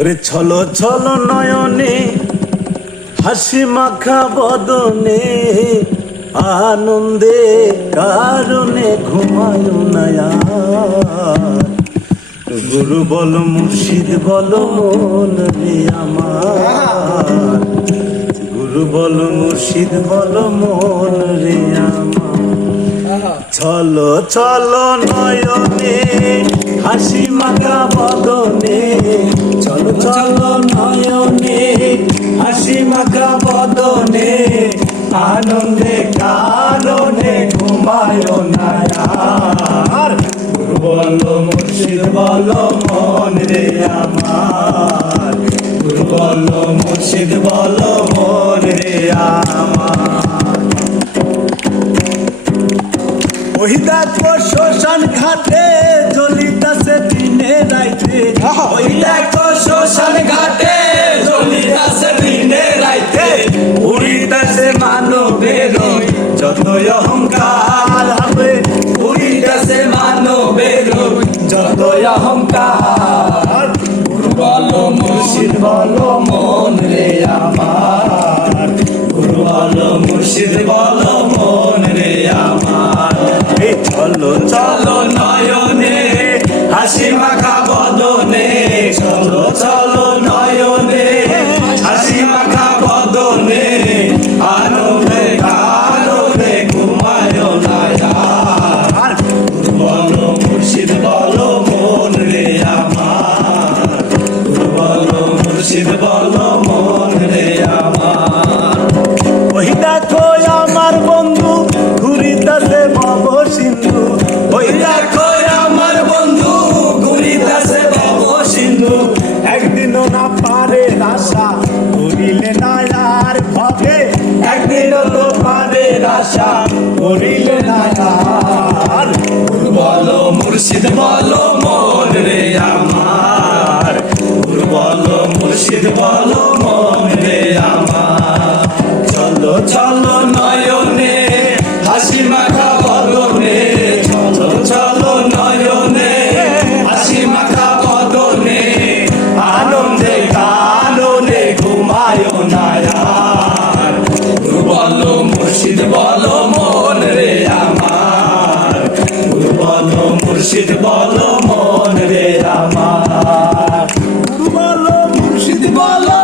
ওরে ছলো ছলো নয়নে হাসি মাখা বদনে আনন্দে কারণে ঘুমায় না আর। গুরু বল মুর্শিদ বল মন রে আমার, গুরু বল মুর্শিদ বল মন রে আমার। চলো চলো নয়নে হাসি মাখা বদনে, চলো চলো নয়নে হাসি মাখা বদনে আনন্দে কারণে ঘুমায় না আর। গুরু বলো মুর্শিদ বলো মন রে আমার, গুরু বলো মুর্শিদ বলো মন রে আমার। ওই দেখো শ্মশান ঘাটে জ্বলিতাছে দিনে রাইতে, ওই দেখো শ্মশান ঘাটে জ্বলিতাছে দিনে রাইতে, উড়িতাছে মানবের যত অহংকার হবে, উড়িতাছে মানবের যত অহংকার। গুরু বলো মুর্শিদ বলো মন রে আমার, গুরু বলো মুর্শিদ বলো মন রে আমার। চলো চলো নয়নে হাসি মাখা বদনে, চলো চলো নয়নে হাসি মাখা বদনে আনন্দে কারণে ঘুমায় না আর। গুরু বলো মুর্শিদ বলো মন রে আমার, গুরু বলো মুর্শিদ বলো মন রে আমার। ওই দেখো আমার বন্ধু ঘুরিতাছে ভব সিন্ধু, ওই দেখো আমার বন্ধু ঘুরিতাছে ভব সিন্ধু, একদিনও না পারে আশা করিলে না আর ভবে, একদিনও তো পারে আশা করিলে না আর। গুরু বলো মুর্শিদ বলো মন রে আমার, গুরু বলো মুর্শিদ বলো মন রে আমার। চলো চলো নয়নে হাসি মাখা বদনে, চলো চলো নয়নে হাসি মাখা বদনে আনন্দে কারণে ঘুমায় না আর। গুরু বলো মুর্শিদ বলো মন রে আমার, গুরু বলো মুর্শিদ বলো মন রে আমার, গুরু বলো মুর্শিদ বলো।